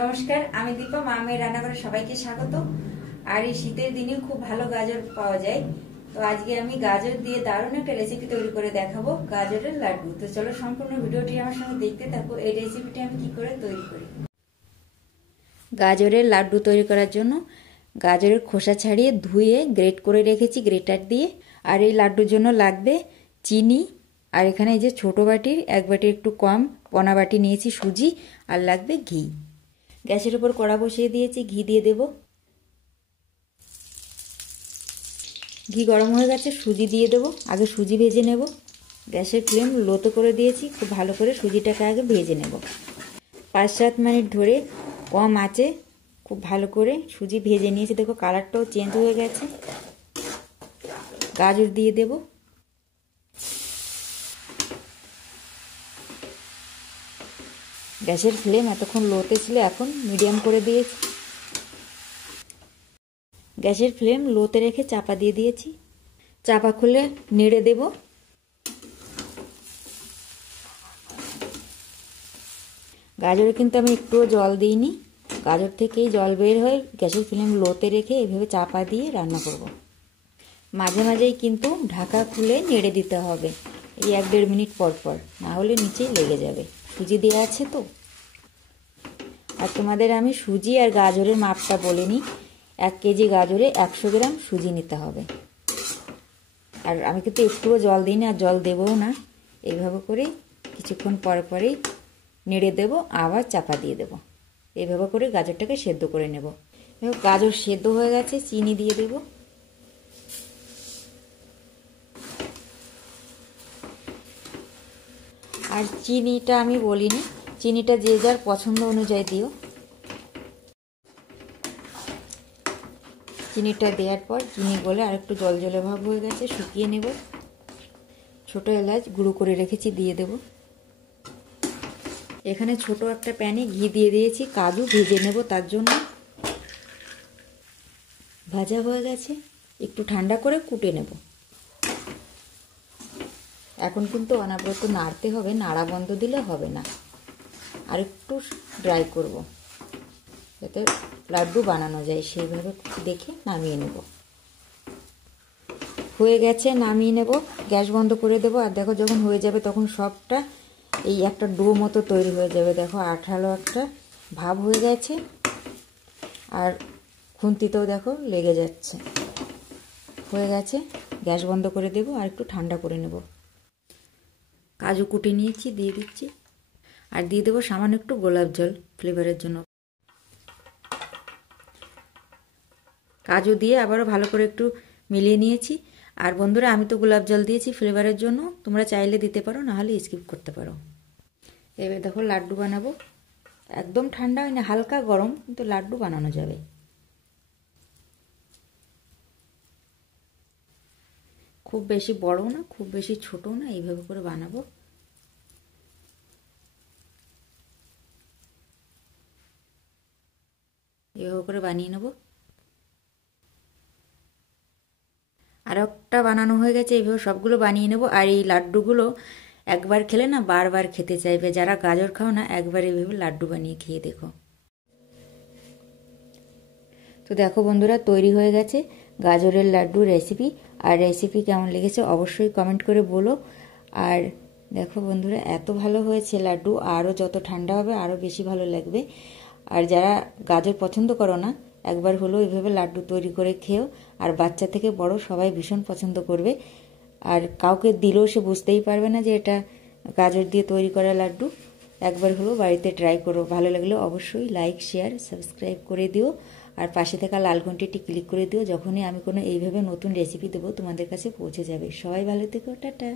নমস্কার, আমি দীপা। মা মেয়ের রান্নাঘরে সবাইকে স্বাগত। আর এই শীতের দিনে খুব ভালো গাজর পাওয়া যায়, তো আজকে আমি গাজর দিয়ে দারুণ একটা রেসিপি তৈরি করে দেখাবো, গাজরের লাড্ডু। তো চলো সম্পূর্ণ ভিডিওটি আমার সঙ্গে দেখতে থাকো। এই রেসিপিটি আমি কি করে তৈরি করি। গাজরের লাড্ডু তৈরি করার জন্য গাজরের খোসা ছাড়িয়ে ধুয়ে গ্রেট করে রেখেছি গ্রেটার দিয়ে। আর এই লাড্ডুর জন্য লাগবে চিনি, আর এখানে এই যে ছোটো বাটির এক বাটির একটু কম পনা বাটি নিয়েছি সুজি, আর লাগবে ঘি। গ্যাসের উপর কড়া বসিয়ে দিয়েছি, ঘি দিয়ে দেব। ঘি গরম হয়ে গেছে, সুজি দিয়ে দেব। আগে সুজি ভেজে নেব। গ্যাসের ফ্লেম লোতে করে দিয়েছি, খুব ভালো করে সুজিটাকে আগে ভেজে নেব। 5-7 মিনিট ধরে কম আঁচে খুব ভালো করে সুজি ভেজে নিয়েছি। দেখো কালারটাও চেঞ্জ হয়ে গেছে। গাজর দিয়ে দেব। গ্যাসের ফ্লেম এতক্ষণ লোতে ছিল, এখন মিডিয়াম করে দিয়েছি। গ্যাসের ফ্লেম লোতে রেখে চাপা দিয়ে দিয়েছি। চাপা খুলে নেড়ে দেব। গাজরে কিন্তু আমি একটুও জল দিইনি, গাজর থেকেই জল বের হয়ে গ্যাসের ফ্লেম লোতে রেখে এভাবে চাপা দিয়ে রান্না করব। মাঝে মাঝেই কিন্তু ঢাকা খুলে নেড়ে দিতে হবে, এই 1-1.5 মিনিট পর পর, না হলে নিচেই লেগে যাবে। সুজি দেওয়া আছে তো। আর তোমাদের আমি সুজি আর গাজরের মাপটা বলে নিই। 1 কেজি গাজরে 100 গ্রাম সুজি নিতে হবে। আর আমি কিন্তু একটুও জল দিই না, আর জল দেবও না। এইভাবে করে কিছুক্ষণ পর পরেই নেড়ে দেব, আবার চাপা দিয়ে দেব। এইভাবে করে গাজরটাকে সেদ্ধ করে নেব। গাজর সেদ্ধ হয়ে গেছে, চিনি দিয়ে দেব। আর চিনিটা আমি বলিনি, চিনিটা যে যার পছন্দ অনুযায়ী দিও। চিনিটা দেওয়ার পর চিনি গলে আর একটু জল জলে ভাব হয়ে গেছে, শুকিয়ে নেব। ছোটো এলাচ গুঁড়ো করে রেখেছি, দিয়ে দেব। এখানে ছোট একটা প্যানে ঘি দিয়ে দিয়েছি, কাজু ভেজে নেব তার জন্য। ভাজা হয়ে গেছে, একটু ঠান্ডা করে কুটে নেব। এখন কিন্তু অনবরত নাড়তে হবে, নাড়া বন্ধ দিলে হবে না। আর একটু ড্রাই করব যাতে লাড্ডু বানানো যায়, সেইভাবে দেখে নামিয়ে নেব। হয়ে গেছে, নামিয়ে নেব। গ্যাস বন্ধ করে দেব। আর দেখো যখন হয়ে যাবে তখন সবটা এই একটা ডো মতো তৈরি হয়ে যাবে। দেখো আঠালো একটা ভাব হয়ে গেছে, আর খুন্তিতেও দেখো লেগে যাচ্ছে। হয়ে গেছে, গ্যাস বন্ধ করে দেব আর একটু ঠান্ডা করে নেব। কাজু কুটে নিয়েছি, দিয়ে দিচ্ছি। আর দিয়ে দেবো সামান্য একটু গোলাপ জল ফ্লেভারের জন্য। কাজু দিয়ে আবারও ভালো করে একটু মিলিয়ে নিয়েছি। আর বন্ধুরা, আমি তো গোলাপ জল দিয়েছি ফ্লেভারের জন্য, তোমরা চাইলে দিতে পারো, না হলে স্কিপ করতে পারো। এবার দেখো লাড্ডু বানাবো। একদম ঠান্ডা হয় না, হালকা গরম, কিন্তু লাড্ডু বানানো যাবে। খুব বেশি বড় না, খুব বেশি ছোট না, এইভাবে করে বানাবো। এভাবে করে বানিয়ে নেব। আর একটা বানানো হয়ে গেছে, এইভাবে সবগুলো বানিয়ে নেব। আর এই লাড্ডুগুলো একবার খেলে না বারবার খেতে চাইবে। যারা গাজর খাও না, একবার এইভাবে লাড্ডু বানিয়ে খেয়ে দেখো। তো দেখো বন্ধুরা, তৈরি হয়ে গেছে গাজরের লাড্ডু রেসিপি। আর রেসিপি কেমন লেগেছে অবশ্যই কমেন্ট করে বলো। আর দেখো বন্ধুরা, এত ভালো হয়েছে লাড্ডু, আরও যত ঠান্ডা হবে আরও বেশি ভালো লাগবে। আর যারা গাজর পছন্দ করো না, একবার হলো এইভাবে লাড্ডু তৈরি করে খেও। আর বাচ্চা থেকে বড় সবাই ভীষণ পছন্দ করবে। আর কাউকে দিলেও সে বুঝতেই পারবে না যে এটা গাজর দিয়ে তৈরি করা লাড্ডু। একবার হলো বাড়িতে ট্রাই করো। ভালো লাগলে অবশ্যই লাইক, শেয়ার, সাবস্ক্রাইব করে দিও। আর পাশে থাকা লাল ঘন্টিটি ক্লিক করে দিও, যখনই আমি কোনো এইভাবে নতুন রেসিপি দেবো তোমাদের কাছে পৌঁছে যাবে। সবাই ভালো থেকো, টাটা।